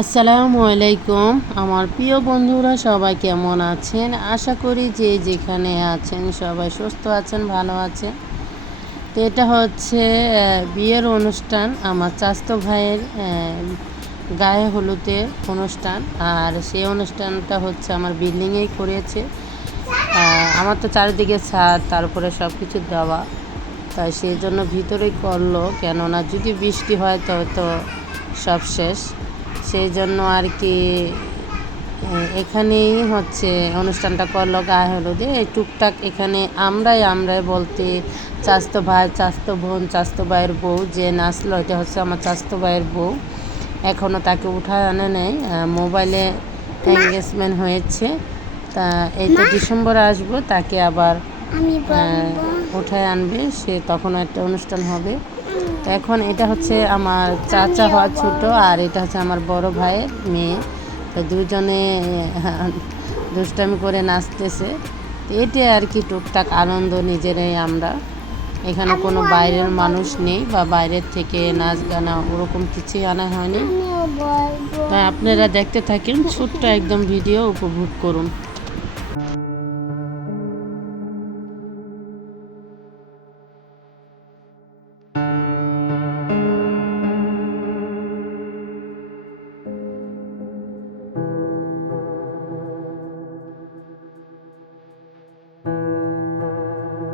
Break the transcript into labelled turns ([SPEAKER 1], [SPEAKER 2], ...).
[SPEAKER 1] আসসালামু আলাইকুম। আমার প্রিয় বন্ধুরা, সবাই কেমন আছেন? আশা করি যে যেখানে আছেন সবাই সুস্থ আছেন, ভালো আছেন। তো এটা হচ্ছে বিয়ের অনুষ্ঠান। আমার চাস্তো ভাইয়ের গায়ে হলুদের অনুষ্ঠান। আর সেই অনুষ্ঠানটা হচ্ছে আমার বিল্ডিংয়েই করেছে। আমার তো চারিদিকে ছাদ, তারপরে সব কিছু দেওয়া। তাই সেই জন্য ভিতরেই করল। কেননা যদি বৃষ্টি হয় তবে তো সব শেষ। সেই জন্য আর কি এখানেই হচ্ছে অনুষ্ঠানটা করল গায়ে হলুদে। এই টুকটাক এখানে আমরাই আমরাই বলতে চাস্তো ভাই চাস্তো বোন চাস্তো ভাইয়ের বউ যে নাচলো এটা হচ্ছে আমার চাস্তো ভাইয়ের বউ। এখনও তাকে উঠায় আনে নেই মোবাইলে এঙ্গেজমেন্ট হয়েছে। তা এই তো ডিসেম্বরে আসব তাকে আবার উঠায় আনবে সে তখন একটা অনুষ্ঠান হবে। তো এখন এটা হচ্ছে আমার চাচা হওয়া ছোট আর এটা হচ্ছে আমার বড় ভাই মেয়ে। তো দুজনে দুষ্টামি করে নাচতেছে। তো এটাই আর কি টুকটাক আনন্দ নিজেরাই আমরা। এখানে কোনো বাইরের মানুষ নেই বা বাইরের থেকে নাচ গানা ওরকম কিছুই আনা হয়নি। তাই আপনারা দেখতে থাকেন ছোট্ট একদম ভিডিও উপভোগ করুন।